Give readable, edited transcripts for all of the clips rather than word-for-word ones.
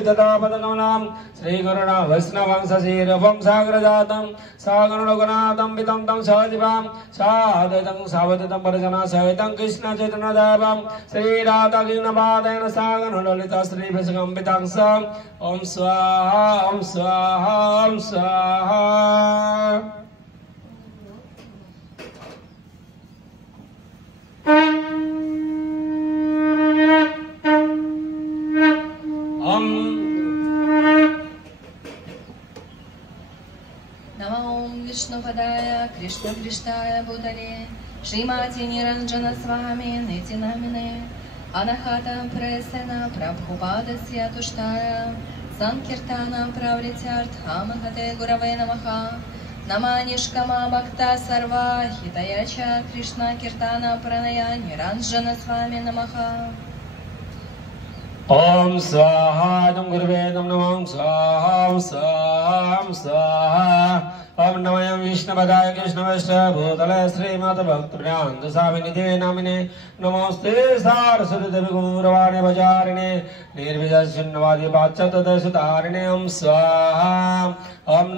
तथापदकमलं श्रीगुरुणा वैष्णवंशशीरवं सागरजातं सागरगुणातं पितं तं सजीवं साद्वैतं सावधितं परिजनं सहितं कृष्णचैतन्यदेवं श्रीराधाकृष्णपादेन सागरललिता श्रीविष्णुकम्पितं स ॐ स्वाहा ॐ स्वाहा ॐ स्वाहा नमो विष्णुपदाय कृष्णपृष्ठाय भूतले श्रीमती निरञ्जन स्वामी नेति नामिने अनहत प्रयसन प्रभुपादस्य तुष्टाय संकीर्तन प्रवृत्त्यर्थामहते गुरवे नमः नमः निष्कामा भक्ता सर्वा हितय च कृष्ण कीर्तन प्रणय निरञ्जन स्वामी नमः ओम स्वाहा नम गुरुवे नमः स्वाहा स्वाहा स्वाहा ओम नमः विष्णुपदाय कृष्णवैष्णवभूतले श्रीमद्भक्तवृन्द स्वामिनिधे नामिने नमोस्ते सारस्वती देवी गौरवाणी भजारिणे निर्विशून्यवादी पाश्चात्यदेशतारिणे ओम स्वाहा ओम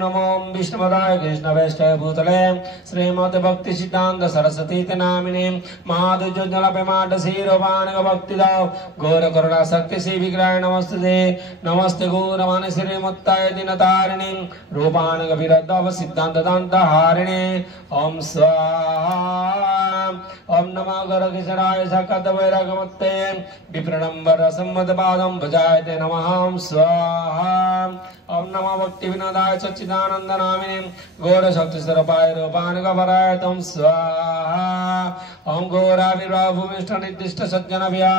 नमो विष्णुपदाय कृष्णवैष्णवभूतले श्रीमद्भक्ति सिद्धांत सरस्वती नामिने महादुज्ज्वल शीरोपाणिक भक्तिदाव गौर करुणा शक्ति श्री विग्रह नमस्ते नमस्ते गौरवाणी श्रीमत्ताय दिनतारिणी रूपाणिक विरद्धव सिद्धांत दंत हारिणे ओम स्वाहा ओम नमः गरकिशराय सकत वैरागमत्ते विप्रणम्बर सम्मत पादं भजायते नमः ओम स्वाहा ओम नमः भक्ति विनोदाय सच्चिदानंद नामिने गौर शक्ति स्वरूपाय रूपाणिक वराय तम स्वाहा ओम गौराविर्भाव भूमिष्ठ निर्दिष्ट सज्जन भया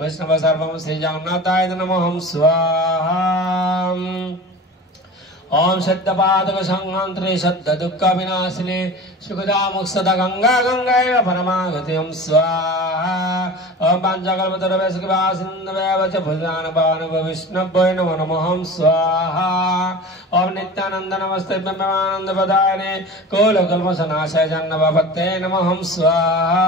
वैष्णव सर्वं श्री जगन्नाथाय नमः ओम स्वाहा ओम सत्यपादक संहंत्रे सद्द दुःख विनाशिने सुखदा मुक्सद गंगा गंगाय परमागति ओम स्वाहा ओम पंचकल्पतरुभ्यश्च कृपासिन्धुभ्यः च भुजगानपावनेभ्यो वैष्णवेभ्यो नमो नमः ओम स्वाहा ओम नित्यानंद नमस्ते ब्रह्मानंद प्रदायिने कुलकल्मषनाशाय जन्मभवते नमः ओम स्वाहा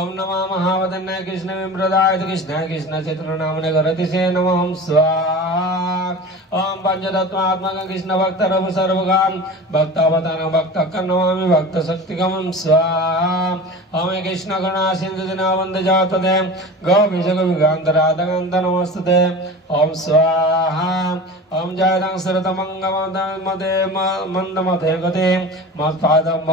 ओम नमः महावदन्याय कृष्ण विप्रदाय कृष्णाय कृष्ण चैतन्य नामने गरतिसे नमः ओम स्वाहा ओम पंचतत्वात्मक कृष्ण भक्त रूप सर्वगाम भक्तावतार भक्त नमामि भक्त शक्तिकम स्वाहा ओम कृष्ण करुणा सिंधु दीनबंधु जगत्पते गोपीश गोपिकान्त राधाकान्त नमस्ते ओम स्वाहा ओम जयदं सरतमंगमदे मंदमते गते मत्पादं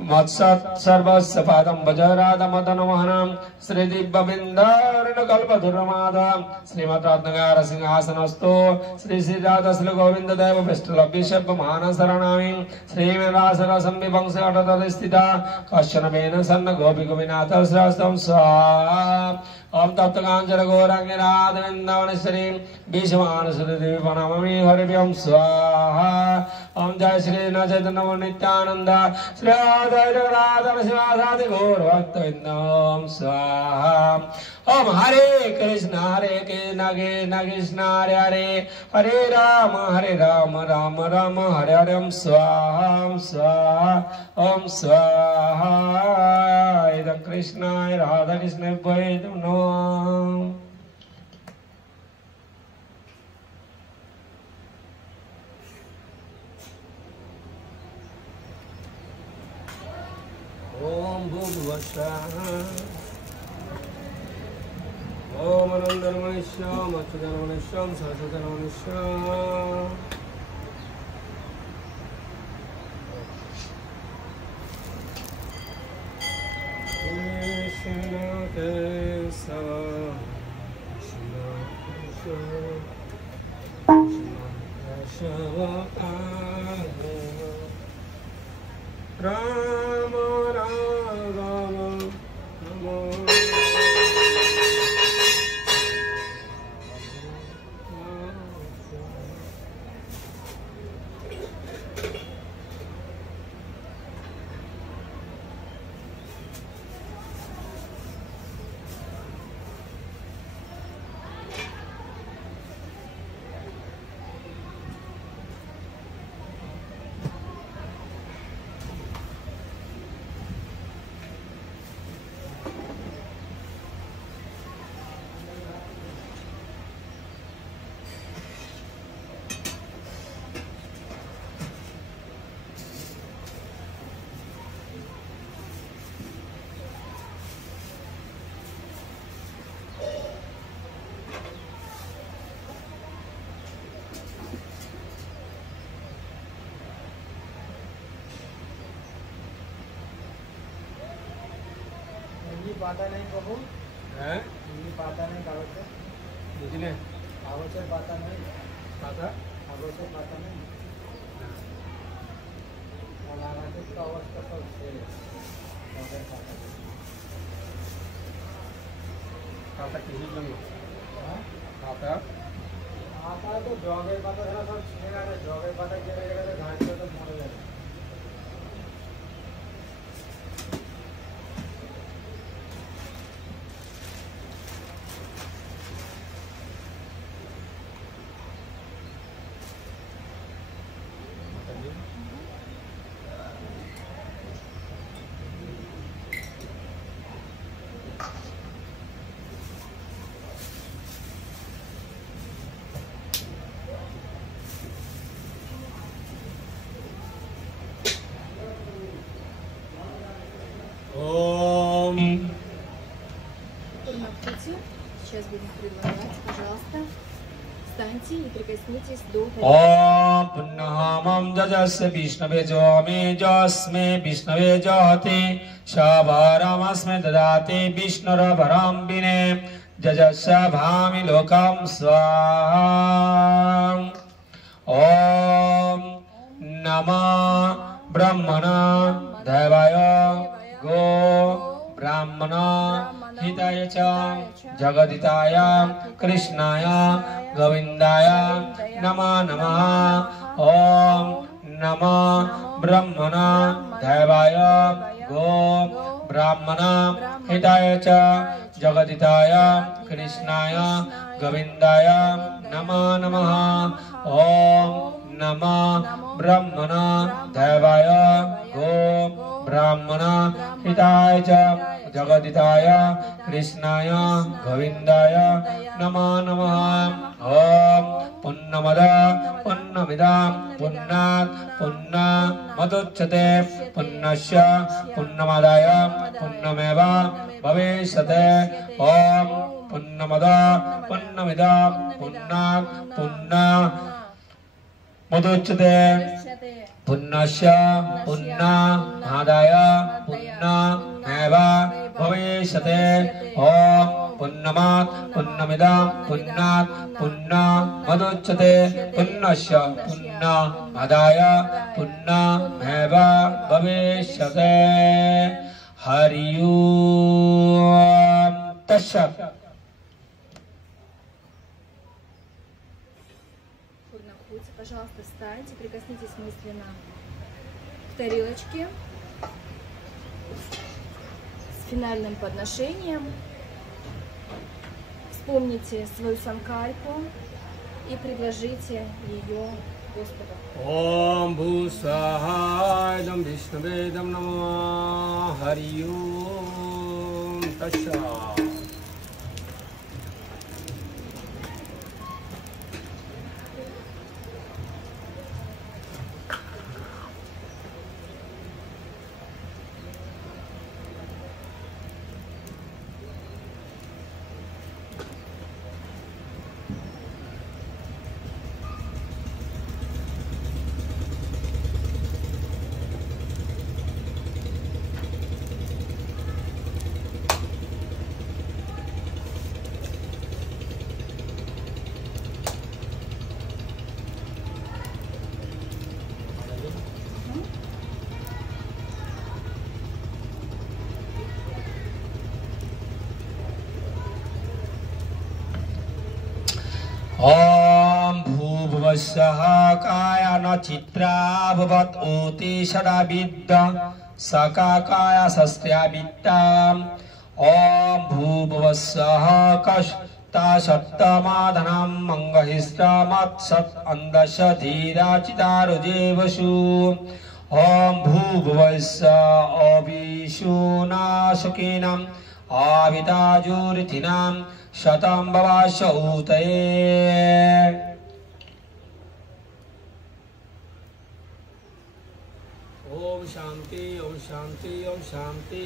मत्सत् सर्वस्य पादं भज राधा मदन मोहनम श्री दिव्यबिंदारण कल्पधुरमाधा श्रीमद् रत्नगार सिंहासनस्थो श्री श्री राधा श्री गोविंद देव विष्णुलभ्यशब्द महान शरणामि श्री मेरासर संविभंश अटत स्थिता कश्चन बेन सन्न गोपी गोपीनाथ श्रीस्तम स्वाहा ओम तप्त कांचन गौरांगी राधा वृंदावनेश्वरी विश्वानुसुते देवी प्रणमामि हरिभ्यं स्वाहा ओम जय श्री चैतन्य नित्यानंद श्री राधा राधा शिवासादि गौर भक्तवृंद ओम स्वाहा ओम हरे कृष्ण कृष्ण हरे हरे हरे राम राम राम हरे हरे ओम स्वाहा ओम स्वाहा इदं कृष्णाय राधा कृष्ण वै नमः ओम भूर्भुवस्सुः ओम अनन्तरमनिष्यम् अच्युतमनिष्यम् सरस्वतीमनिष्यम् कृष्ण केशव केशव राम राम नमो পাতা নেই প্রভু, হ্যাঁ এমনি পাতা নেই কাগজে, বুঝলে কাগজের পাতা নেই, পাতা কাগজের পাতা নেই, রানাঘাটের তো অবস্থা সব শেষ, কাগজের পাতা নেই। পাতা কিসের জন্য? হ্যাঁ পাতা পাতা তো জগের পাতা ছাড়া সব ছিঁড়ে গেছে, জগের পাতা কেটে গেলে ঘাসটা তো মরে যাবে। ओम Помогите. Сейчас будем предлагать, пожалуйста. Встаньте и прикоснитесь до ओम पुन्नहामं जजस्य विष्णवे जोमे जस्मे विष्णवे जहते शाभारमस्मे ददाति विष्णुरभरं विने जजस्य भामि लोकं स्वाहा ओम नमः ब्रह्मणा देवाय गो ब्राह्मण हिताय च जगदिताय कृष्णाय गोविन्दाय नमो नमः ओम नमः ब्रह्मण देवाय गो ब्राह्मण हिताय च जगदिताय कृष्णाय गोविन्दाय नमो नमः ओम नमः ब्रह्मण देवाय गो ब्राह्मण हिताय च जगदिताय कृष्णाय गोविन्दाय नमो नमः ओम पुण्यमद पुण्यमिदं पुण्णात् पुण्यमदुच्यते पुण्यस्य पुण्यमादाय पुण्यमेव भविष्यते ओम पुण्यमद पुण्यमिदं पुण्णात् पुण्यमदुच्यते पुण्यस्य पुण्यमादाय पुण्यमेव भविष्यते ओम पुण्यमात् पुण्यमिदं पुण्णात् पुण्यमदुच्यते पुण्यस्य पुण्यमादाय पुण्यमेव भविष्यते हरि ओम तत्सत् Находите, пожалуйста, встаньте, прикоснитесь мысленно к тарелочке с финальным подношением. Вспомните свою санкальпу и предложите ее Господу. ओम भूस्वाहायं विष्णुवेदं नमः हरि ओम तत्सत् ओम भूभुवस्सः काय न चित्रा भवत् ऊति सदा विद्या सकाकाय सस्या विद्या ओम भूभुवस्सः कष्टा सप्तमाधनं मंगहिष्टमत्सत् अंधस्य धीराचितारुजेवसु ओम भूभुवस्सः अविशुनाशकिनम् आविताजुरितिनां शतं भवाशौतये ओम शांति ओम शांति ओम शांति